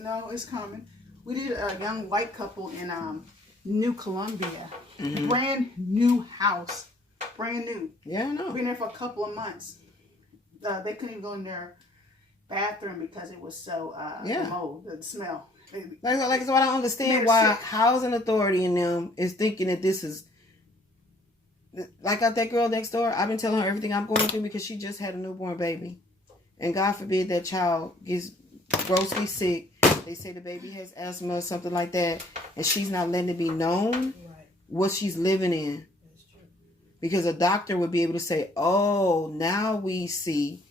No, it's coming. We did a young white couple in New Columbia. Brand new house. Brand new. Yeah, I know. Been there for a couple of months. They couldn't even go in their bathroom because it was so mold, the smell. Like, so I don't understand why housing authority in them is thinking that this is like that girl next door. I've been telling her everything I'm going through because she just had a newborn baby, and God forbid that child gets grossly sick. They say the baby has asthma or something like that, and she's not letting it be known what she's living in. That's true. Because a doctor would be able to say, "Oh, now we see,"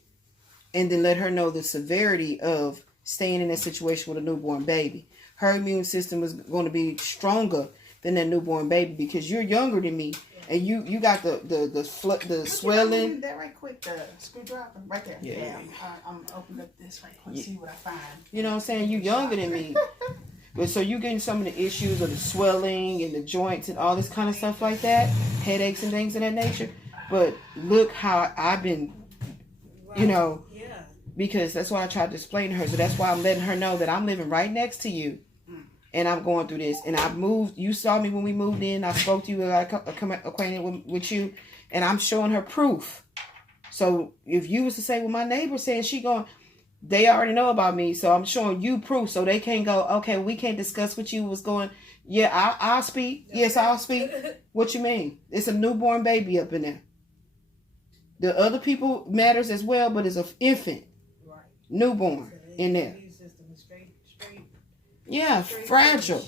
and then let her know the severity of staying in that situation with a newborn baby. Her immune system is going to be stronger than that newborn baby because you're younger than me, and you got the swelling. That right quick, the screwdriver right there. Yeah. I'm opening up this right quick, see what I find. You know what I'm saying? You younger than me, but so you getting some of the issues of the swelling and the joints and all this kind of stuff like that, headaches and things of that nature. But look how I've been, you know. Because that's what I tried to explain to her. So that's why I'm letting her know that I'm living right next to you. And I'm going through this. And I've moved. You saw me when we moved in. I spoke to you. I got acquainted with you. And I'm showing her proof. So if you was to say, well, my neighbor saying she going, they already know about me. So I'm showing you proof. So they can't go, okay, we can't discuss what you was going. Yeah, I'll speak. Yes, I'll speak. What you mean? It's a newborn baby up in there. The other people matters as well, but it's an infant. Newborn in there. Yeah, fragile.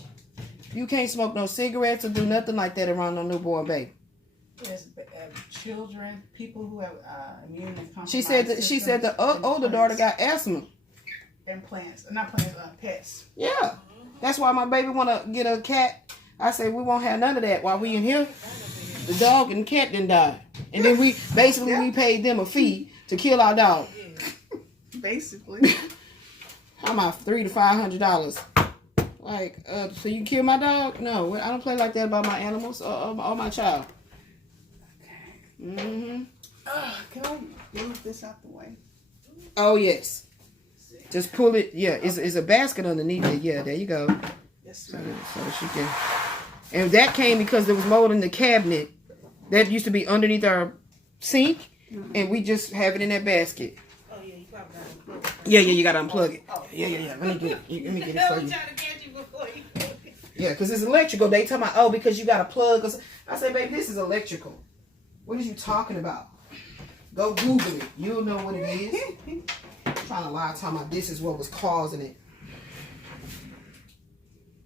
You can't smoke no cigarettes or do nothing like that around no newborn baby. Yes, children, people who have immune compromised. She said the older daughter got asthma. And plants, not plants, pets. Yeah, that's why my baby want to get a cat. I said we won't have none of that while we in here. The dog and cat didn't die, and then we paid them a fee to kill our dog. Basically. How about $300 to $500? Like, so you can kill my dog? No, I don't play like that about my animals or my child. Okay. Can I move this out the way? Oh yes. Just pull it. Yeah, it's a basket underneath it. Yeah, there you go. Yes, so she can. And that came because there was mold in the cabinet that used to be underneath our sink, and we just have it in that basket. Yeah, you gotta unplug it. Yeah. Let me get it for you. Yeah, because it's electrical. They talking about, because you got a plug. I say, baby, this is electrical. What are you talking about? Go Google it. You'll know what it is. I'm trying to lie, talking about this is what was causing it.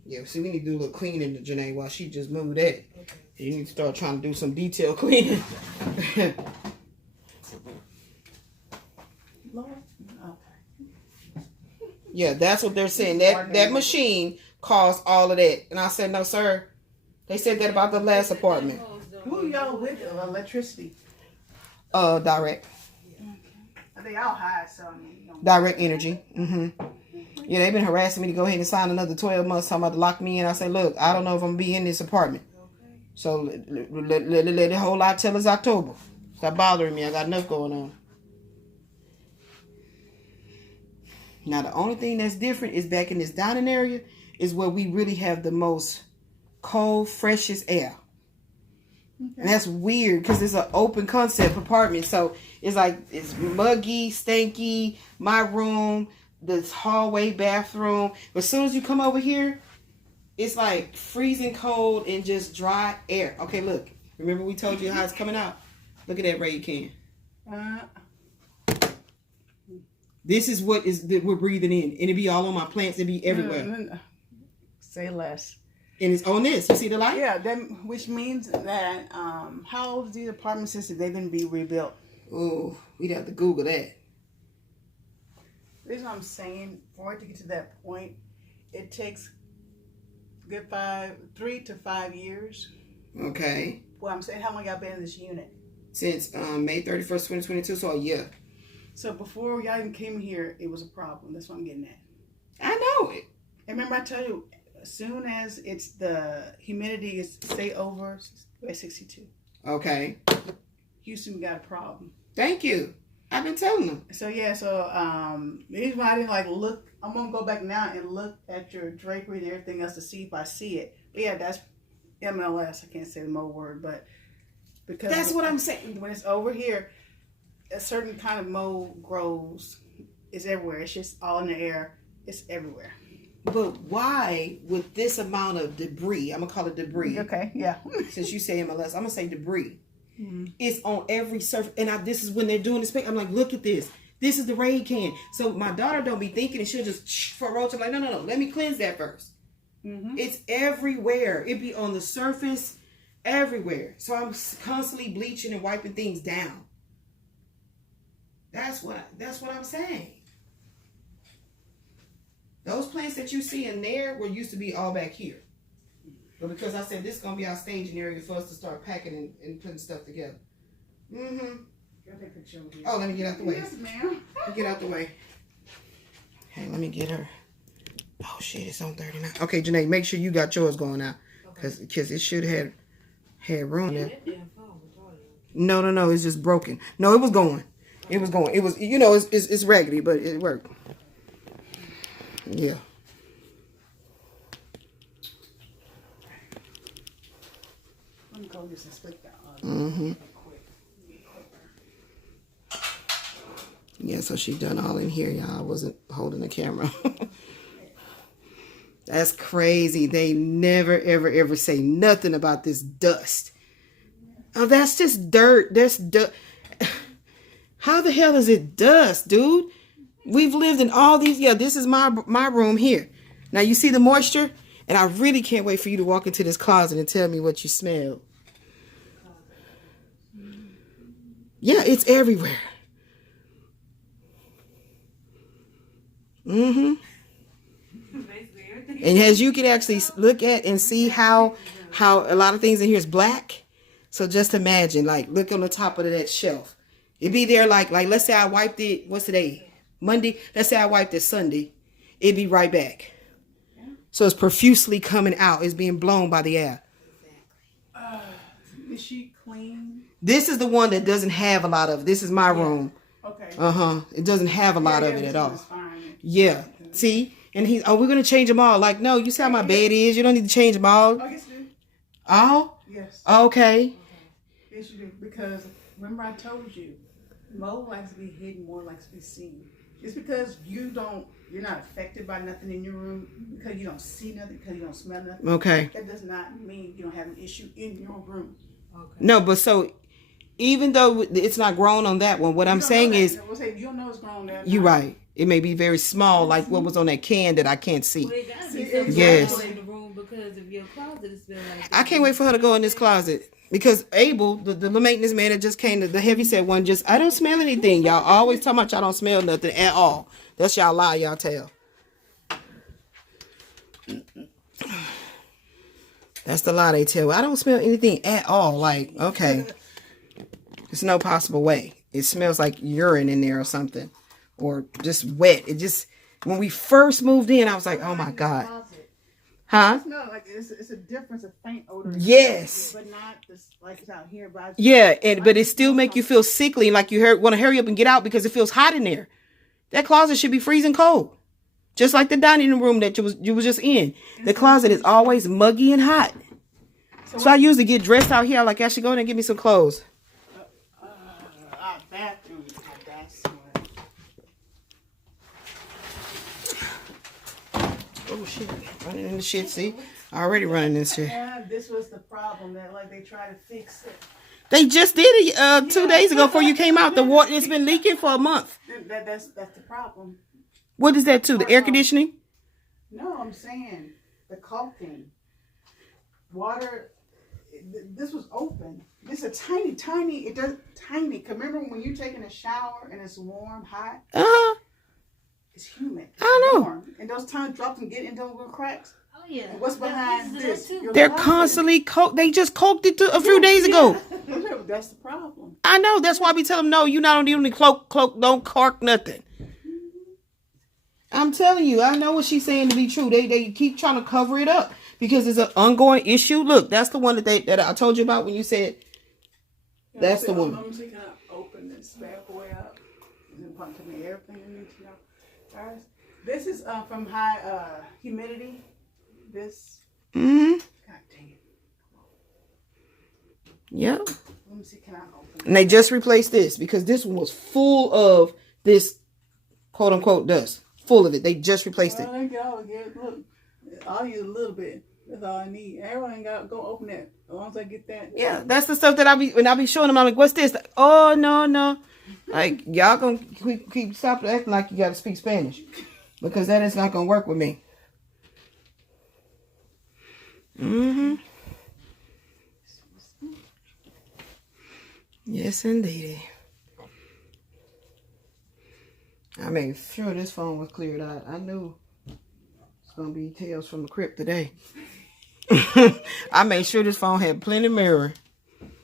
Yeah, see, we need to do a little cleaning to Janae while she just moved that. You need to start trying to do some detail cleaning. Yeah, that's what they're saying. That machine caused all of that. And I said, no, sir. They said that about the last apartment. Who y'all with electricity? Direct. Okay. They all high, so I mean. Direct energy. Yeah, they've been harassing me to go ahead and sign another 12 months talking about to lock me in. I say, look, I don't know if I'm going to be in this apartment. So let the whole lot till it's October. Stop bothering me. I got enough going on. Now, the only thing that's different is back in this dining area is where we really have the most cold, freshest air. Okay. And that's weird because it's an open concept apartment. So it's like, it's muggy, stanky, my room, this hallway, bathroom. But as soon as you come over here, it's like freezing cold and just dry air. Okay, look. Remember we told you how it's coming out? Look at that ray can. This is what we're breathing in. And it be all on my plants. It be everywhere. Say less. And it's on this. You see the light? Yeah, which means that how old is these apartments since they've been rebuilt? Oh, we'd have to Google that. The reason I'm saying, for it to get to that point, it takes a good 3 to 5 years. Okay. Well, I'm saying, how long y'all been in this unit? Since May 31st, 2022, so a year. So before y'all even came here, it was a problem. That's what I'm getting at. I know it. And remember I told you, as soon as it's the humidity is say over at 62. Okay. Houston got a problem. Thank you. I've been telling them. So yeah, the reason why I didn't look I'm gonna go back now and look at your drapery and everything else to see if I see it. But yeah, that's M.L.S. I can't say the mold word, but because That's what I'm saying. when it's over here, a certain kind of mold grows. It's everywhere. It's just all in the air. It's everywhere. But why, with this amount of debris, I'm gonna call it debris. Okay, yeah. Since you say M.L.S, I'm gonna say debris. Mm-hmm. It's on every surface, and this is when they're doing this. I'm like, look at this. This is the raid can. So my daughter don't be thinking, and she'll just for a roach. I'm like, no. Let me cleanse that first. Mm-hmm. It's everywhere. It be on the surface, everywhere. So I'm constantly bleaching and wiping things down. That's what I'm saying. Those plants that you see in there were used to be all back here. But because I said this is going to be our staging area for us to start packing and putting stuff together. Mm-hmm. Oh, let me get out the way. Yes, ma'am. Get out the way. Hey, let me get her. Oh, shit, it's on 39. Okay, Janae, make sure you got yours going out. Because it should have had room there. No, it's just broken. No, it was going. It was going. It was, it's raggedy, but it worked. Yeah. Let me go just and split that. Mm-hmm. Yeah, so she done all in here, y'all. I wasn't holding the camera. That's crazy. They never, ever say nothing about this dust. Oh, that's just dirt. That's dust. How the hell is it dust, dude? We've lived in all these. Yeah, this is my room here. Now, you see the moisture? And I really can't wait for you to walk into this closet and tell me what you smell. Yeah, it's everywhere. Mm-hmm. And as you can actually look at and see how a lot of things in here is black. So just imagine, like, look on the top of that shelf. It'd be there like let's say I wiped it, what's today? Monday. Let's say I wiped it Sunday. It'd be right back. So it's profusely coming out. It's being blown by the air. Is she clean? This is the one that doesn't have a lot of. This is my room. Okay. It doesn't have a lot of it at all. Yeah. See? And we're going to change them all. Like, no, you see how my bed is? You don't need to change them all. Oh, yes, you do. All? Yes. Okay. Yes, you do. Because remember I told you, mold likes to be hidden, more likes to be seen. It's because you're not affected by nothing in your room, because you don't see nothing, because you don't smell nothing. Okay. That does not mean you don't have an issue in your room. Okay. No, but so even though it's not grown on that one, what I'm saying is, you don't know it's grown there. You're right. It may be very small, like what was on that can that I can't see. Well, it gotta be something yes. in the room because if your closet is like I can't wait for her to go in this closet. Because Abel, the maintenance man that just came, the heavyset one, I don't smell anything. Y'all always talking about y'all don't smell nothing at all. That's y'all lie, y'all tell. That's the lie they tell. I don't smell anything at all. Like, okay. There's no possible way. It smells like urine in there or something. Or just wet. It just, when we first moved in, I was like, oh my God. Huh? No, like it's a difference of faint odor. Yes. But not this, like it's out here. Yeah, but it still make you feel sickly, like you want to hurry up and get out because it feels hot in there. That closet should be freezing cold. Just like the dining room that you was just in. The closet is always muggy and hot. So I usually get dressed out here. I'm like, Ashley, go in and get me some clothes. Our bathroom. Oh shit! Running in the shit. See, already running this shit. Yeah, this was the problem that they try to fix it. They just did it 2 days ago before you came out. The water, it's been leaking for a month. That's the problem. What is that too? The air conditioning? No, I'm saying the caulking. Water. This was open. This is a tiny. It does tiny. Cause remember when you're taking a shower and it's warm, hot. It's humid. I know. Warm. And those tiny drops can get into little cracks. Oh yeah. And what's behind this? They're constantly they just caulked it a few days ago. That's the problem. I know. That's why we tell them no. You not only cloak. Don't caulk nothing. I'm telling you. I know what she's saying to be true. They keep trying to cover it up because it's an ongoing issue. Look, that's the one that I told you about when you said. That's the one. I'm just gonna open this bad boy up and then put everything in it, guys. This is from high humidity. This. Mm-hmm. God dang it. Yep. Let me see. Can I open it? And they just replaced this because this one was full of this quote unquote dust. Full of it. They just replaced it. Well, they all get, look, I'll use a little bit. That's all I need. Everyone ain't got to go open that. As long as I get that. Yeah, that's the stuff that when I be showing them, I'm like, what's this? Like, oh, no. Like, y'all gonna keep stop acting like you gotta speak Spanish. Because that is not gonna work with me. Mm-hmm. Yes, indeed. I made sure this phone was cleared out. I knew it's gonna be Tales from the Crypt today. I made sure this phone had plenty of mirror.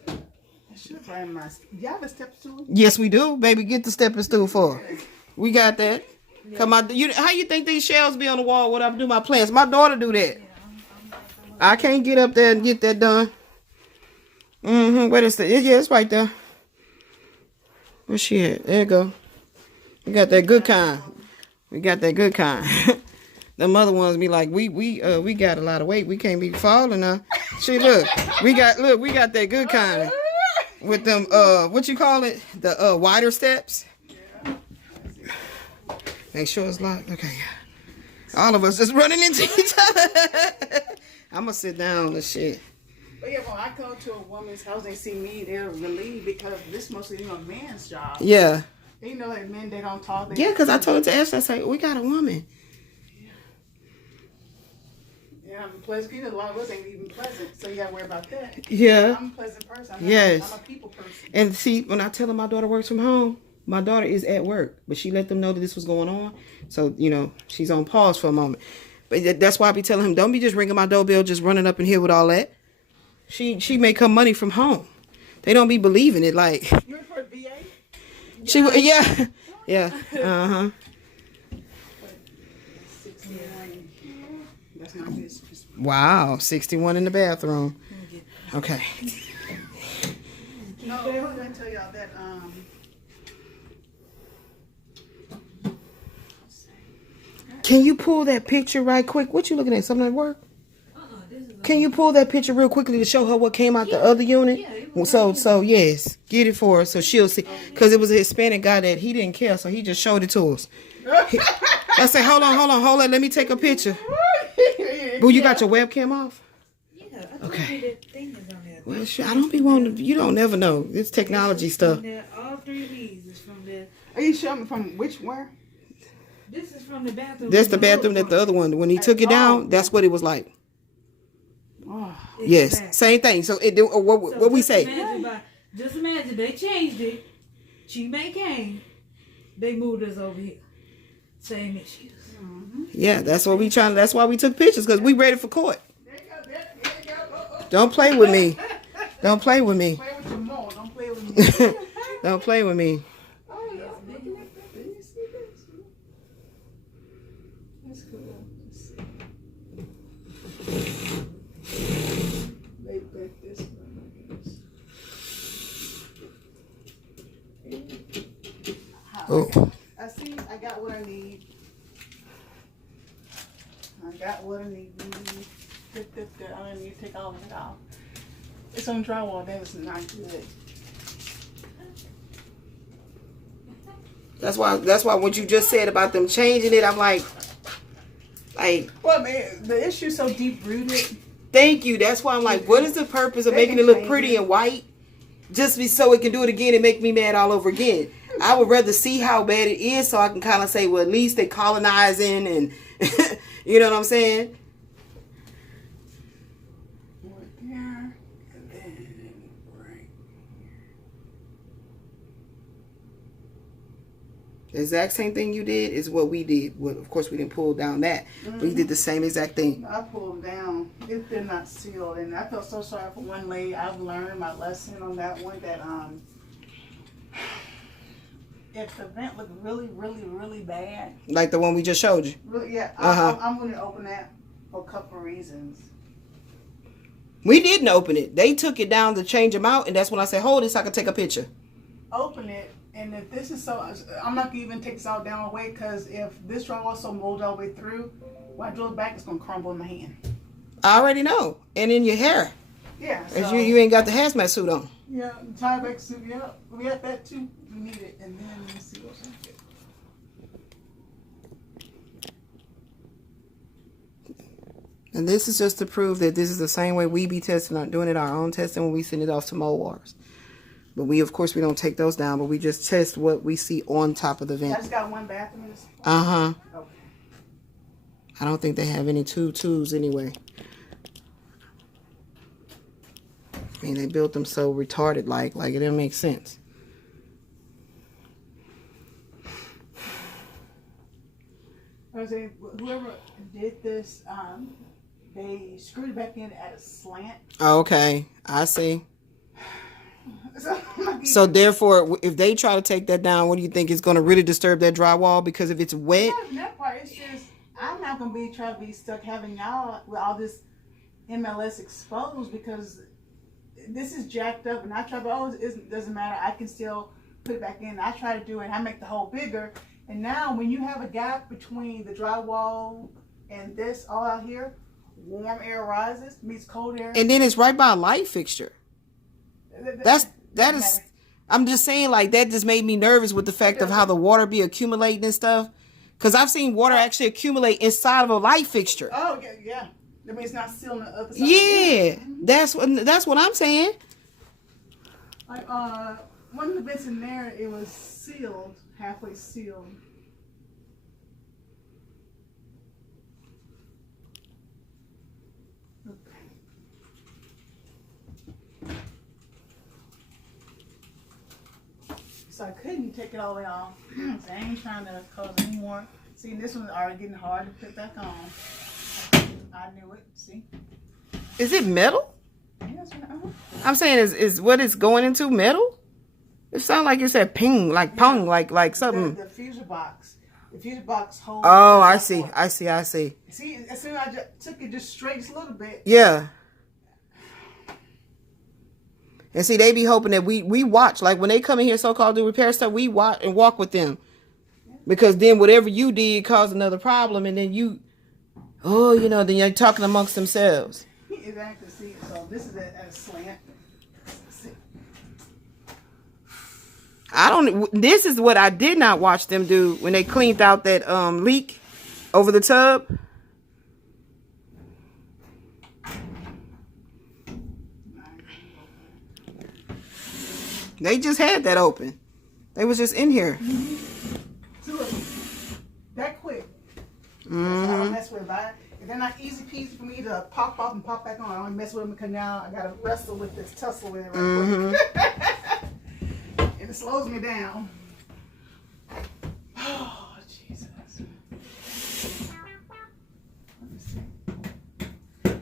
I should find my. Y'all have a step stool? Yes, we do, baby. Get the stepping stool for her. We got that. Come on, how you think these shelves be on the wall when I do my plants? My daughter do that. I can't get up there and get that done. Where is the? Yeah, it's right there. Where's she at? There you go. We got that good kind. Them other ones be like, we got a lot of weight. We can't be falling now. See, look, we got that good kind with them. What you call it? The wider steps. Make sure it's locked. Okay. All of us just running into each other. I'm gonna sit down and shit. But yeah, when I go to a woman's house, they see me, they're relieved because this mostly a man's job. Yeah. They know that men, they don't talk. Yeah, because I told Ashley, I said, we got a woman. Yeah, I'm pleasant. You know, a lot of us ain't even pleasant, so you gotta worry about that. Yeah. I'm a pleasant person. Yes. I'm a people person. And see, when I tell her my daughter works from home, my daughter is at work, but she let them know that this was going on. So, she's on pause for a moment. But that's why I be telling him, don't be just ringing my doorbell, just running up in here with all that. She make her money from home. They don't be believing it. Like, You work for VA? yeah. Uh-huh. 61 here. That's not this. Wow, 61 in the bathroom. Okay. No, I was gonna tell y'all that Can you pull that picture right quick? What you looking at? Something at work? Can you pull that picture real quickly to show her what came out the other unit? So yes, get it for her so she'll see. Because it was a Hispanic guy that he didn't care, so he just showed it to us. I said, hold on. Let me take a picture. Boo, you got your webcam off? Yeah, I Okay. that thing is on there. Well, sure, I don't be wanting to, you don't never know. It's technology stuff. All three of these is from there. Are you showing me from where? This is from the bathroom. That's the bathroom that the other one, when he took it down, that's what it was like. Oh. Yes, same thing. So what we say? Just imagine they changed it. She came. They moved us over here. Same issues. Yeah, that's what we trying. That's why we took pictures, because we ready for court. There you go. Don't play with me. Don't play with me. Play with your mole. Don't play with me. Don't play with me. Oh, yeah. Looking at that. Did you see this? That's cool. Let's see. They bet this one, I guess. Oh. I see. I got what I need. I don't need to take all of it off. It's on drywall. That was not good. That's why what you just said about them changing it, I'm like. Well, man, the issue's so deep rooted. Thank you. That's why I'm like, what is the purpose of making it look pretty and white? Just so it can do it again and make me mad all over again. I would rather see how bad it is so I can kind of say, well, at least they colonizing and, you know what I'm saying? Right there, and then right The exact same thing you did is what we did. Well, of course, we didn't pull down that. We did the same exact thing. I pulled them down. It did not seal, and I felt so sorry for one lady. I've learned my lesson on that one. That if the vent looked really, really, really bad, Like the one we just showed you. really, yeah, I'm going to open that for a couple of reasons. We didn't open it. They took it down to change them out, and that's when I said, hold it so I can take a picture. Open it, And if this is so, I'm not gonna even take this all down away, because if this drywall so molded all the way through, when I drill it back, it's gonna crumble in my hand. I already know. And in your hair. Yeah. As So, you ain't got the hazmat suit on. yeah, tie back suit. Yeah, we got that too. We need it, and then let me see what's in it. And this is just to prove that this is the same way we be testing, not doing it our own testing when we send it off to mold wars. But we, of course, we don't take those down, but we just test what we see on top of the I vent. just got one bathroom in this. Uh-huh. Okay. I don't think they have any tubes anyway. I mean, they built them so retarded like it didn't make sense. I was saying, whoever did this, they screwed it back in at a slant. Okay, I see. So, So therefore, if they try to take that down, what do you think is going to really disturb that drywall? Because if it's wet, that part, it's just, I'm not going to be trying to be stuck having y'all with all this M.L.S. exposed, because this is jacked up, and I try, but it doesn't matter. I can still put it back in. I try to do it, and I make the hole bigger. And now when you have a gap between the drywall and this all out here, warm air rises, meets cold air. and then it's right by a light fixture. That is, I'm just saying, like, that just made me nervous with the fact of how the water be accumulating and stuff. Because I've seen water actually accumulate inside of a light fixture. Oh, yeah. That means it's not sealed on the other side. Yeah, that's what I'm saying. Like, one of the bits in there, it was sealed, halfway sealed. So I couldn't take it all the way off. So I ain't trying to cause any more. See, this one's already getting hard to put back on. I knew it. See? Is it metal? Yeah, that's right. I'm saying, is what it's going into metal? It sounds like it said ping, like pong, like something. The fuser box. The fuser box holds. Oh, I see. See, as soon as I just took it just straight just a little bit. Yeah. And see, they be hoping that we watch. Like, when they come in here so-called do repair stuff, we watch and walk with them. Because then whatever you did caused another problem, and then then you're talking amongst themselves. Exactly. See, so this is at a slant. See. This is what I did not watch them do when they cleaned out that leak over the tub. They just had that open. They was just in here. So look, that quick. Mm-hmm. I don't mess with it. If they're not easy peasy for me to pop off and pop back on, I don't mess with them, because now I gotta wrestle with this, tussle with it right quick. And it slows me down. Oh, Jesus. Let me see. Don't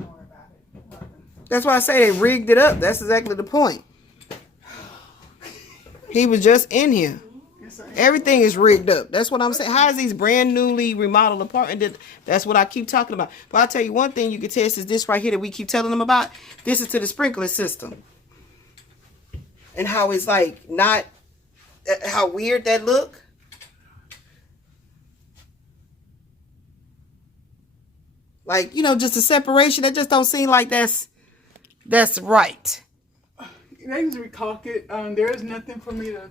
worry about it. Nothing. That's why I say they rigged it up. That's exactly the point. He was just in here. Everything is rigged up. That's what I'm saying. How is these brand newly remodeled apartment? That's what I keep talking about. But I'll tell you one thing you can test is this right here that we keep telling them about. This is to the sprinkler system. And how it's like not, how weird that look. Like, just the separation. That just don't seem like that's right. They can recalk it. There is nothing for me to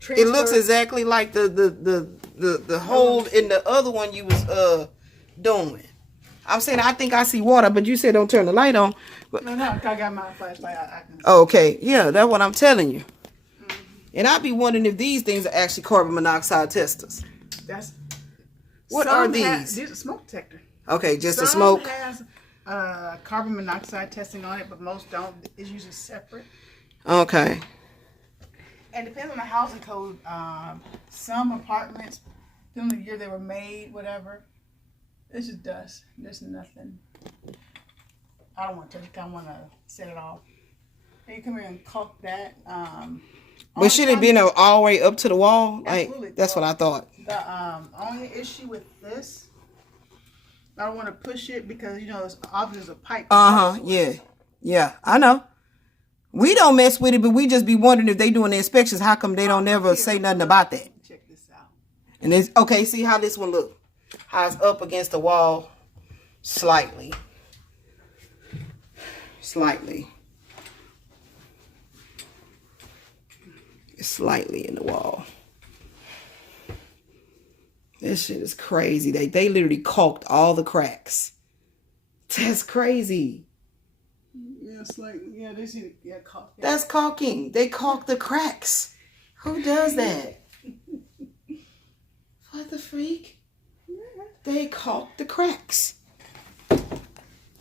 transfer. It looks exactly like the hole in the other one you was doing. I'm saying I think I see water, but you said don't turn the light on. But, No, I got my flashlight. I can. okay, yeah, that's what I'm telling you. Mm-hmm. And I'd be wondering if these things are actually carbon monoxide testers. That's. What are these? These are smoke detector. Okay, just Some a smoke. has carbon monoxide testing on it, but most don't. It's usually separate. Okay. And depends on the housing code. Some apartments, depending on the year they were made, whatever. It's just dust. There's nothing. I don't want to touch it. I want to set it off. Hey, you come here and caulk that. But should it be all the way up to the wall? Absolutely. Like, that's what I thought. The only issue with this, I don't want to push it because it's obviously a pipe. Yeah. Yeah, I know. We don't mess with it, but we just be wondering if they doing the inspections. How come they don't never say nothing about that? Check this out. And it's okay. See how this one look? How it's up against the wall, slightly. It's slightly in the wall. This shit is crazy. They literally caulked all the cracks. That's crazy. Yeah, slightly. Yeah, they see. Yeah, That's caulking. They caulk the cracks. Who does that? What the freak? They caulk the cracks.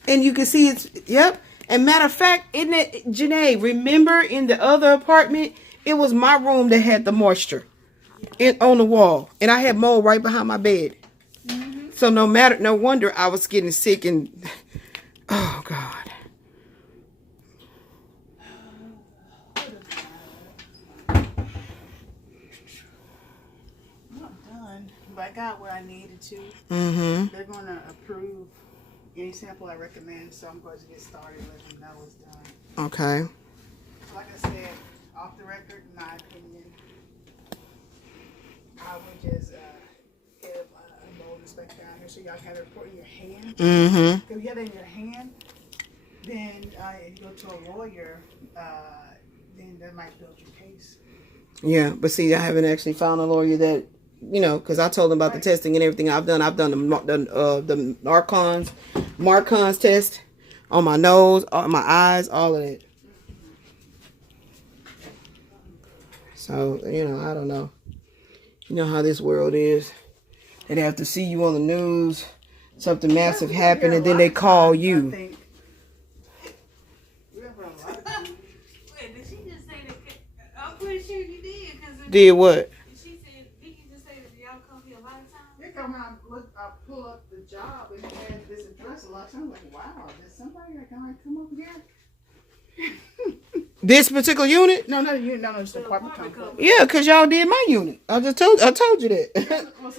And you can see it's, yep. And matter of fact, isn't it, Janae, remember in the other apartment, it was my room that had the moisture on the wall. And I had mold right behind my bed. Mm-hmm. So no wonder I was getting sick and, oh God. I got what I needed to. Mm-hmm. They're going to approve any sample I recommend, so I'm going to get started, let them know it's done. Okay. Like I said, off the record, in my opinion, I would just get a mold inspector down here so y'all can have a report in your hand. Mm-hmm. If you have it in your hand, then if you go to a lawyer, then that might build your case. Yeah, but see, I haven't actually found a lawyer that, you know, because I told them about the testing and everything I've done. I've done the Marcons test on my nose, on my eyes, all of it. So, you know, I don't know. You know how this world is. They'd have to see you on the news, something massive happened, and then they call you. Wait, did she just say that? I'm pretty sure you did. Did what? When I pull up the job and it had this address a lot of times, I'm like, wow, did somebody come up here? This particular unit? No, it's the apartment complex. Yeah, because y'all did my unit. I told you that.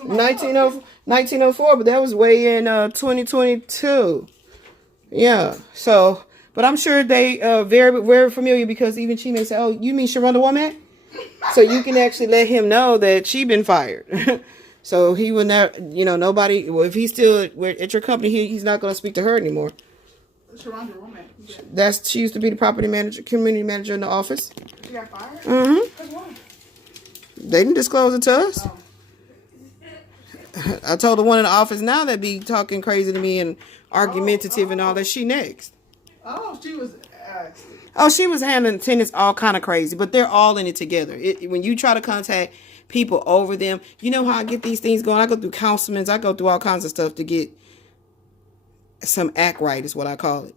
1904, but that was way in 2022. Yeah, so, but I'm sure they very, very familiar because even she may say, oh, you mean Sharonda Womack? So you can actually let him know that she been fired. So he would not, you know, nobody, well, if he's still at your company, he's not going to speak to her anymore. Sharonda Womack. Yeah. She used to be the property manager, community manager in the office. She got fired? Mm-hmm. They didn't disclose it to us. Oh. I told the one in the office now that be talking crazy to me and argumentative and all that. She next. Oh, she was... she was handling tenants all kind of crazy, but they're all in it together. When you try to contact people over them, you know how I get these things going. I go through councilmen, I go through all kinds of stuff to get some act right, is what I call it.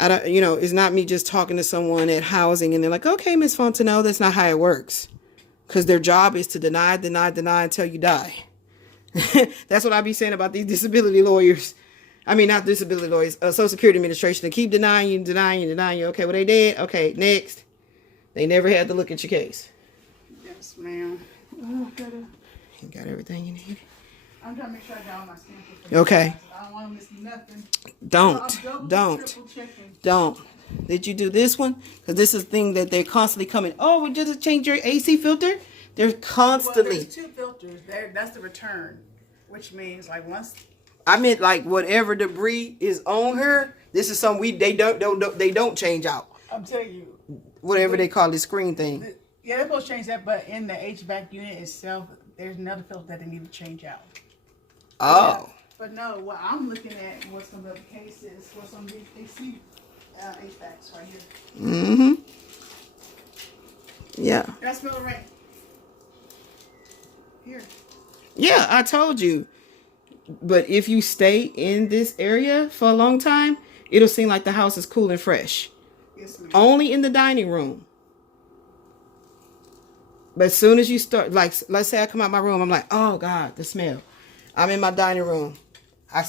I don't, you know, it's not me just talking to someone at housing and they're like, okay, Miss Fontenelle, that's not how it works. Because their job is to deny until you die. That's what I be saying about these disability lawyers. I mean, not disability lawyers, Social Security Administration. They keep denying you. Okay, well, they did. Okay, next. They never had to look at your case. Yes, ma'am. Oh, you got everything you need? I'm trying to make sure I got all my samples. Okay. I don't want to miss nothing. Don't. Did you do this one? Because this is the thing that they're constantly coming. Oh, we just changed your AC filter? They're constantly. Well, there's two filters. That's the return, which means like once. I meant like whatever debris is on her. This is something they don't change out. I'm telling you. Whatever they call this screen thing. Yeah, they're supposed to change that, but in the HVAC unit itself, there's another filter that they need to change out. Oh. Yeah. But no, what I'm looking at, what some of the cases, for some of these AC HVACs right here. Mm-hmm. Yeah. That's smell right. Here. Yeah, I told you. But if you stay in this area for a long time, it'll seem like the house is cool and fresh. Yes, ma'am. Only in the dining room. But as soon as you start, like, let's say I come out my room, I'm like, oh God, the smell. I'm in my dining room. My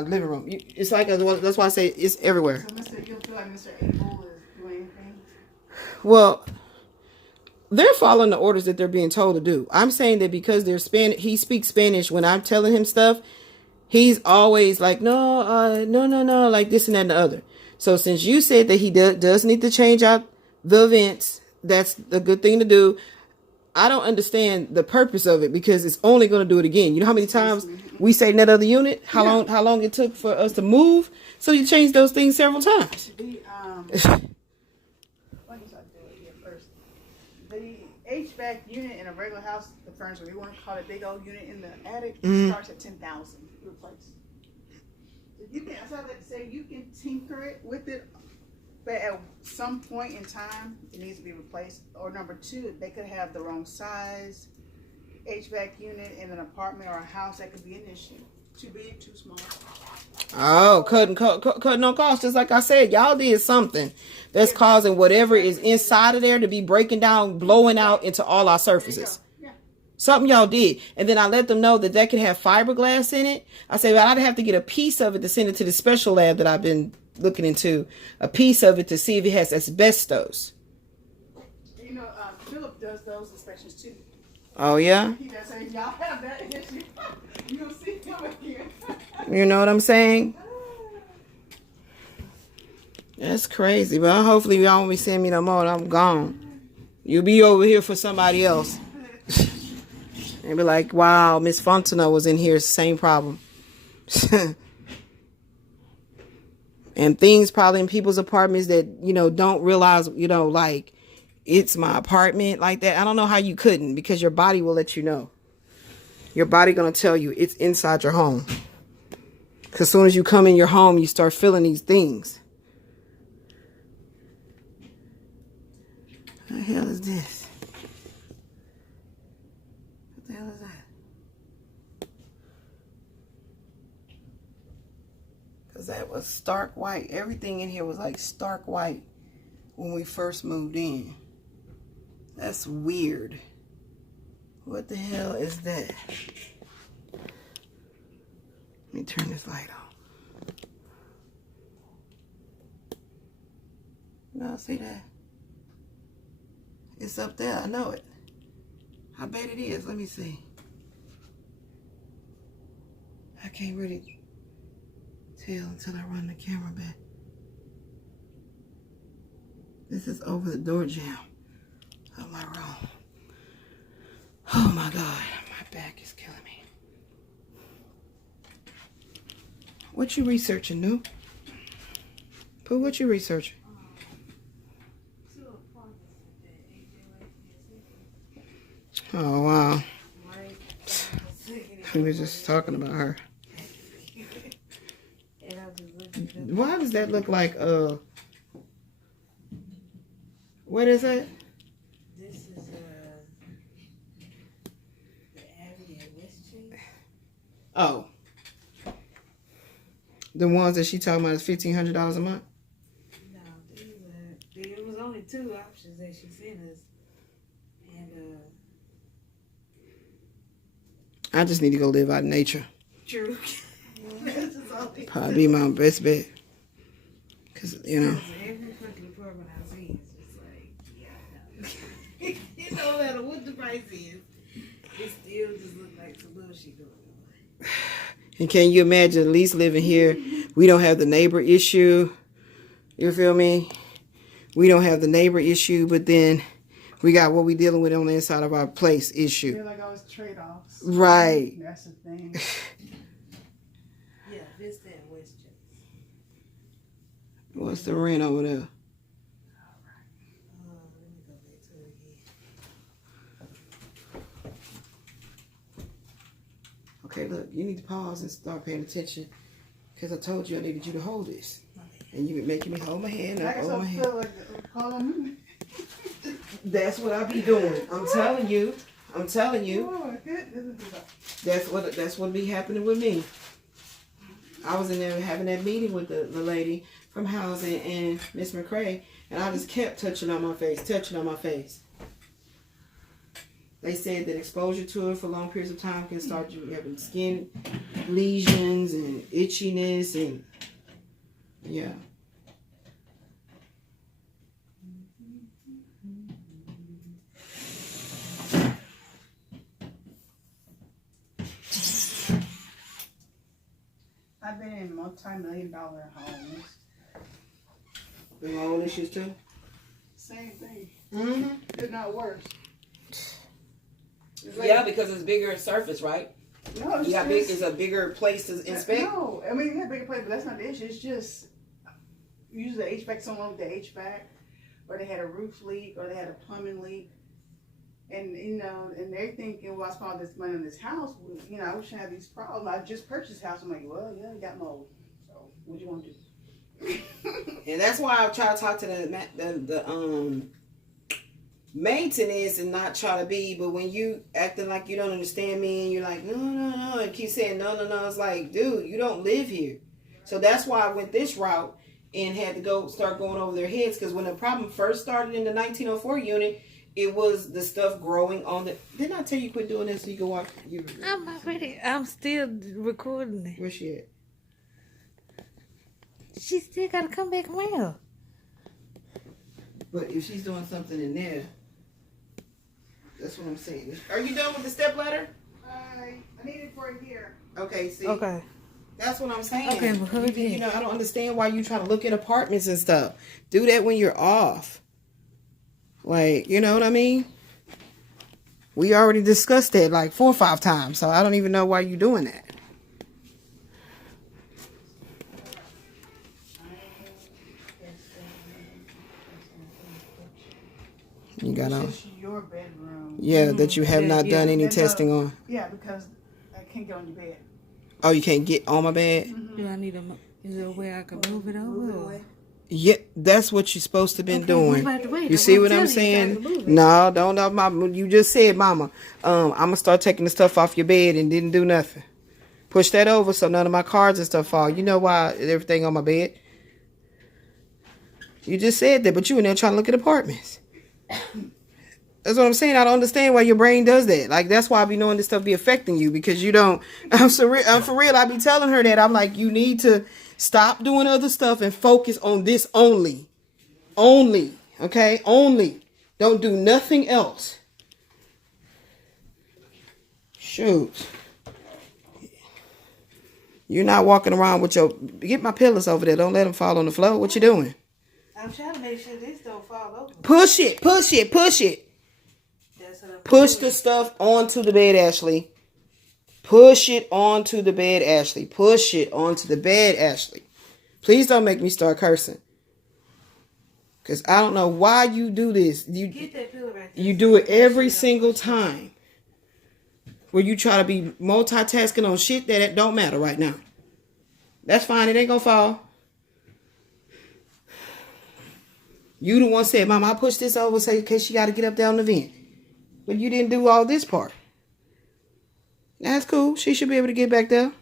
living room. It's like, that's why I say it's everywhere. So you feel like Mr. Abel is doing anything? Well, they're following the orders that they're being told to do. I'm saying that because he speaks Spanish. When I'm telling him stuff, he's always like, no, like this and that and the other. So since you said that he does need to change out the vents, that's a good thing to do. I don't understand the purpose of it because it's only going to do it again. You know how many times we say that other unit? How long it took for us to move? So you changed those things several times. What was I doing here first? The HVAC unit in a regular house, the furnace, we want to call it big old unit in the attic, starts at 10,000 to replace. You can, as I like to say, you can tinker it with it, but at some point in time, it needs to be replaced. Or number two, they could have the wrong size HVAC unit in an apartment or a house. That could be an issue. Too big, too small. Oh, cutting on costs. Just like I said, y'all did something that's causing whatever is inside of there to be breaking down, blowing out into all our surfaces. Something y'all did. And then I let them know that could have fiberglass in it. I said, well, I'd have to get a piece of it to send it to the special lab that I've been looking into. A piece of it to see if it has asbestos. You know, Philip does those inspections too. Oh, yeah? He does say, y'all have that issue. You don't see him again. You know what I'm saying? That's crazy. But hopefully y'all won't be sending me no more and I'm gone. You'll be over here for somebody else. And be like, wow, Miss Fontana was in here, same problem. And things probably in people's apartments that, you know, don't realize, you know, like, it's my apartment like that. I don't know how you couldn't, because your body will let you know. Your body gonna tell you it's inside your home. Because as soon as you come in your home, you start feeling these things. What the hell is this? What the hell is that? Because that was stark white. Everything in here was like stark white when we first moved in. That's weird. What the hell is that? Let me turn this light on. No, see that? It's up there. I know it. I bet it is. Let me see. I can't really tell until I run the camera back. This is over the door jamb of my room. Oh my God, my back is killing me. What you researching, New? Pooh, what you researching? Oh, wow. We were just talking about her. Why does that look like, what is it? This is, the Abbey and West Street. Oh. The ones that she talking about is $1,500 a month? No, it was only two options that she sent us. And, I just need to go live out in nature. true. Probably be my best bet. Because, you know. Every fucking apartment I see is just like, yeah, no. It don't matter what the price is. It still just look like some bullshit going on. And can you imagine at least living here? We don't have the neighbor issue. You feel me? We don't have the neighbor issue, but then we got what we dealing with on the inside of our place issue. Feel like always trade-offs. Right. That's the thing. Yeah, this that West Street. What's the rent over there? Let me go back to it again. Okay, look, you need to pause and start paying attention. Because I told you I needed you to hold this. And you've been making me hold my hand up, hold my hand. Call on me. That's what I be doing. I'm telling you. I'm telling you. Oh, good. That's what be happening with me. I was in there having that meeting with the lady from housing and Miss McCrae, and I just kept touching on my face. They said that exposure to it for long periods of time can start you having skin lesions and itchiness and yeah. I've been in multi-million-dollar homes Them old issues too. Same thing. Mm-hmm. If not worse. It's Yeah, because it's bigger surface, right? No, it's Yeah, just, it's a bigger place to inspect. No, I mean, yeah, bigger place, but that's not the issue. It's just usually the HVAC, someone with the HVAC, or they had a roof leak, or they had a plumbing leak. And, you know, and they're thinking, well, I spent all this money on this house. You know, I wish I had these problems. I just purchased this house. I'm like, well, yeah, it got mold. So, what do you want to do? And that's why I try to talk to the maintenance and not try to be. But when you acting like you don't understand me and you're like, no, and keep saying no, it's like, dude, you don't live here. So that's why I went this route and had to start going over their heads. Because when the problem first started in the 1904 unit, it was the stuff growing on the. Didn't I tell you quit doing this so you can watch? I'm still recording it. Where's she at? She still gotta come back around. But if she's doing something in there, that's what I'm saying. Are you done with the step ladder? I need it for a year. Okay, see. Okay. That's what I'm saying. Okay, well, hold you it. know, I don't understand why you try to look at apartments and stuff. Do that when you're off. Like, you know what I mean? We already discussed that like 4 or 5 times, so I don't even know why you're doing that. You got on. This is your bedroom. Yeah, that you have not done any There's testing on. Yeah, because I can't get on your bed. Oh, you can't get on my bed? Do I need is there a way I can move it over? Yeah, that's what you're supposed to been doing. You You see what I'm saying? No, don't know, Mama. You just said, Mama. I'm gonna start taking the stuff off your bed and didn't do nothing. Push that over so none of my cards and stuff fall. You know why everything on my bed? You just said that, but you in there trying to look at apartments. That's what I'm saying. I don't understand why your brain does that. Like, that's why I be knowing this stuff be affecting you, because you don't. I'm for real. I be telling her that. I'm like, you need to stop doing other stuff and focus on this only. Only. Okay? Only. Don't do nothing else. Shoot. You're not walking around with your... Get my pillows over there. Don't let them fall on the floor. What you doing? I'm trying to make sure this don't fall over. Push it. Push it. Push it. That's what I'm Push doing. the stuff onto the bed, Ashley. Push it onto the bed, Ashley. Push it onto the bed, Ashley. Please don't make me start cursing. Because I don't know why you do this. Get that pillow right there. You do it every single time. Where you try to be multitasking on shit that don't matter right now. That's fine. It ain't going to fall. You the one said, Mama, I pushed this over so in case she got to get up down the vent. But you didn't do all this part. That's cool. She should be able to get back there.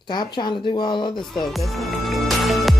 Stop trying to do all other stuff. That's not